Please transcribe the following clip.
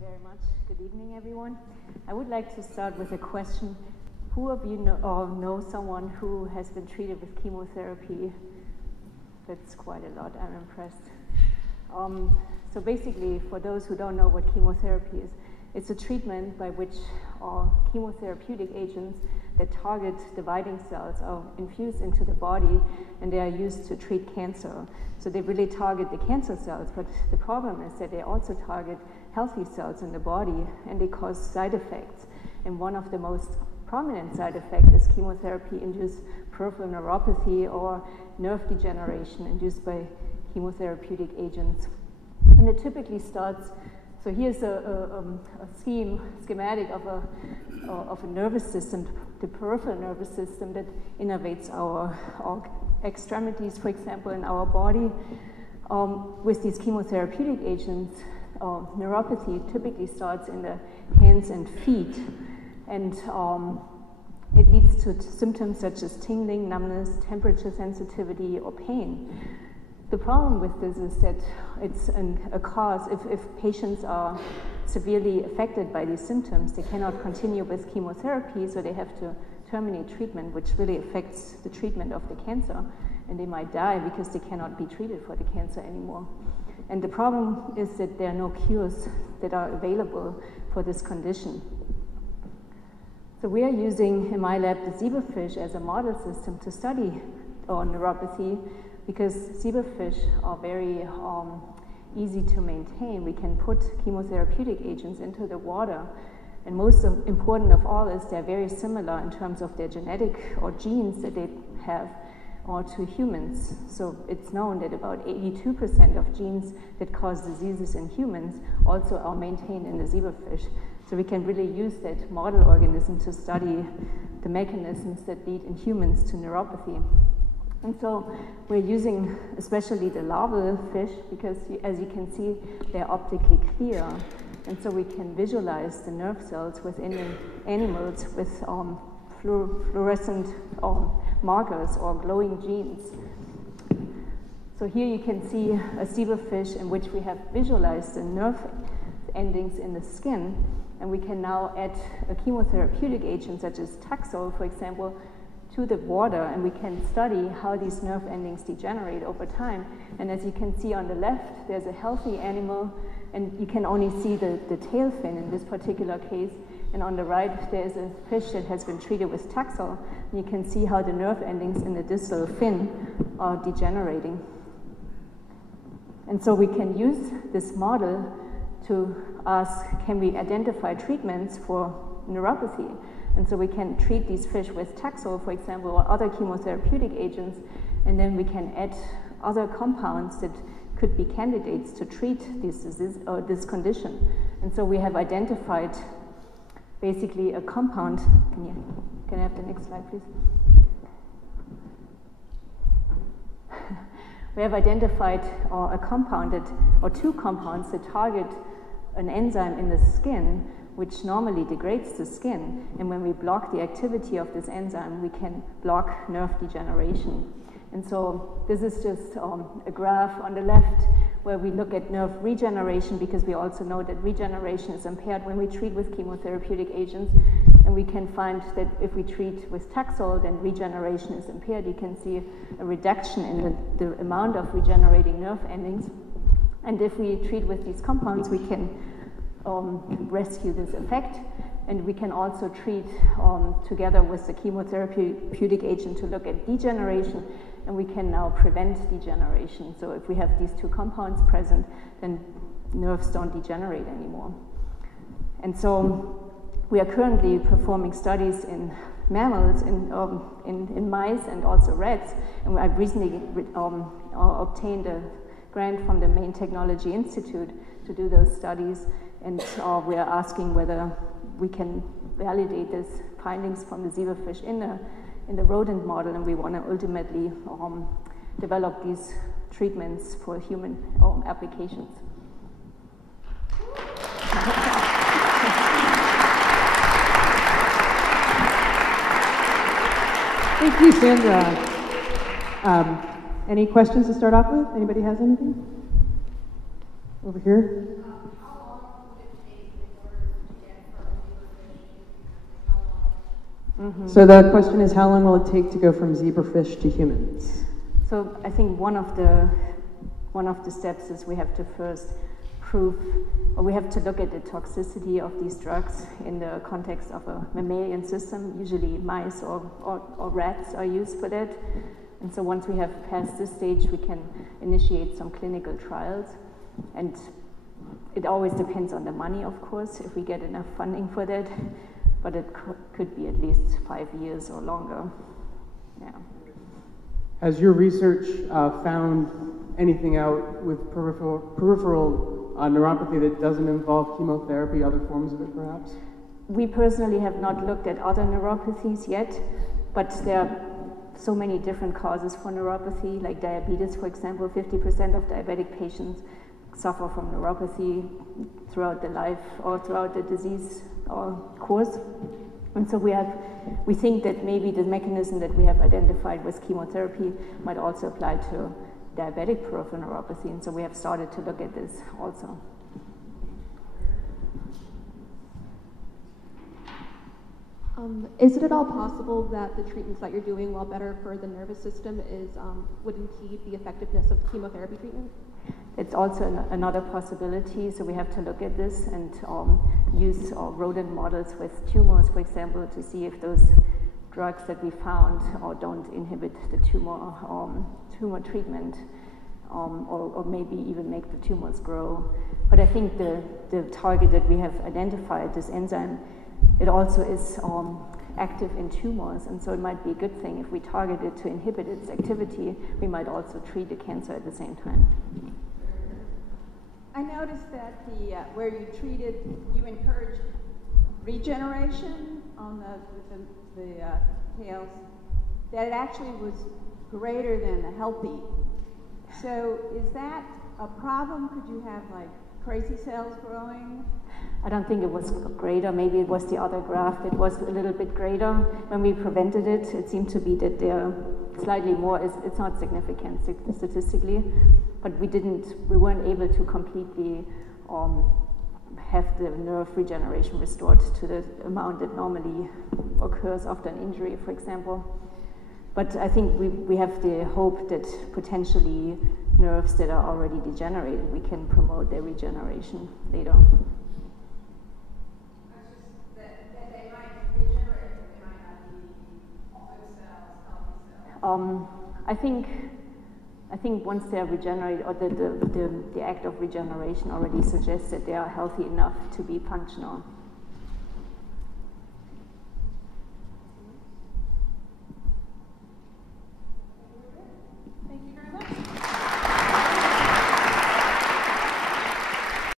you very much. Good evening, everyone. I would like to start with a question. Who of you know someone who has been treated with chemotherapy? That's quite a lot. I'm impressed. So basically, for those who don't know what chemotherapy is, it's a treatment by which chemotherapeutic agents that target dividing cells are infused into the body, and they are used to treat cancer. So they really target the cancer cells, but the problem is that they also target healthy cells in the body, and they cause side effects. And one of the most prominent side effects is chemotherapy-induced peripheral neuropathy or nerve degeneration induced by chemotherapeutic agents. And it typically starts. So here's a schematic of a nervous system, the peripheral nervous system that innervates our extremities, for example, in our body. With these chemotherapeutic agents, neuropathy typically starts in the hands and feet, and it leads to symptoms such as tingling, numbness, temperature sensitivity, or pain. The problem with this is that it's a cause. If patients are severely affected by these symptoms, they cannot continue with chemotherapy, so they have to terminate treatment, which really affects the treatment of the cancer, and they might die because they cannot be treated for the cancer anymore. And the problem is that there are no cures that are available for this condition. So we are using, in my lab, the zebrafish as a model system to study neuropathy, because zebrafish are very easy to maintain. We can put chemotherapeutic agents into the water, and most important of all is they're very similar in terms of their genetic or genes that they have to humans. So it's known that about 82% of genes that cause diseases in humans also are maintained in the zebrafish. So we can really use that model organism to study the mechanisms that lead in humans to neuropathy. And so we're using especially the larval fish because, as you can see, they're optically clear. And so we can visualize the nerve cells within the animals with fluorescent markers or glowing genes. So here you can see a zebrafish in which we have visualized the nerve endings in the skin, and we can now add a chemotherapeutic agent such as Taxol, for example, to the water, and we can study how these nerve endings degenerate over time. And as you can see on the left, there's a healthy animal, and you can only see the tail fin in this particular case. And on the right, there's a fish that has been treated with Taxol, and you can see how the nerve endings in the distal fin are degenerating. And so we can use this model to ask, can we identify treatments for neuropathy? And so we can treat these fish with Taxol, for example, or other chemotherapeutic agents, and then we can add other compounds that could be candidates to treat this disease or this condition. And so we have identified basically a compound. Can I have the next slide, please? We have identified a compound or two compounds that target an enzyme in the skin which normally degrades the skin. And when we block the activity of this enzyme, we can block nerve degeneration. And so this is just a graph on the left where we look at nerve regeneration, because we also know that regeneration is impaired when we treat with chemotherapeutic agents. And we can find that if we treat with Taxol, then regeneration is impaired. You can see a reduction in the amount of regenerating nerve endings. And if we treat with these compounds, we can rescue this effect, and we can also treat together with the chemotherapeutic agent to look at degeneration, and we can now prevent degeneration. So if we have these two compounds present, then nerves don't degenerate anymore. And so we are currently performing studies in mammals, in mice, and also rats, and I've recently obtained a grant from the Maine Technology Institute to do those studies. And we are asking whether we can validate these findings from the zebrafish in the rodent model, and we want to ultimately develop these treatments for human applications. Thank you, Sandra. Any questions to start off with? Anybody has anything? Over here? How long would it take So the question is, how long will it take to go from zebrafish to humans? So I think one of the steps is we have to first prove, or we have to look at the toxicity of these drugs in the context of a mammalian system. Usually mice or rats are used for that. And so once we have passed this stage, we can initiate some clinical trials. And it always depends on the money, of course, if we get enough funding for that. But it could be at least 5 years or longer. Yeah. Has your research found anything out with peripheral neuropathy that doesn't involve chemotherapy, other forms of it perhaps? We personally have not looked at other neuropathies yet, but there are so many different causes for neuropathy, like diabetes, for example. 50% of diabetic patients suffer from neuropathy throughout their life or throughout the disease course. And so we think that maybe the mechanism that we have identified with chemotherapy might also apply to diabetic peripheral neuropathy, and so we have started to look at this also. Is it at all possible that the treatments that you're doing, while better for the nervous system, would impede the effectiveness of chemotherapy treatment? It's also another possibility, so we have to look at this and use rodent models with tumors, for example, to see if those drugs that we found don't inhibit the tumor treatment, or maybe even make the tumors grow. But I think the target that we have identified, this enzyme, it also is active in tumors, and so it might be a good thing if we target it to inhibit its activity. We might also treat the cancer at the same time. I noticed that where you treated, you encouraged regeneration on the tails, that it actually was greater than the healthy. So is that a problem? Could you have like crazy cells growing? I don't think it was greater. Maybe it was the other graph that was a little bit greater. When we prevented it, it seemed to be that they're slightly more. It's not significant statistically, but we weren't able to completely have the nerve regeneration restored to the amount that normally occurs after an injury, for example. But I think we have the hope that potentially nerves that are already degenerated, we can promote their regeneration later. I think once they are regenerated, or the act of regeneration already suggests that they are healthy enough to be functional.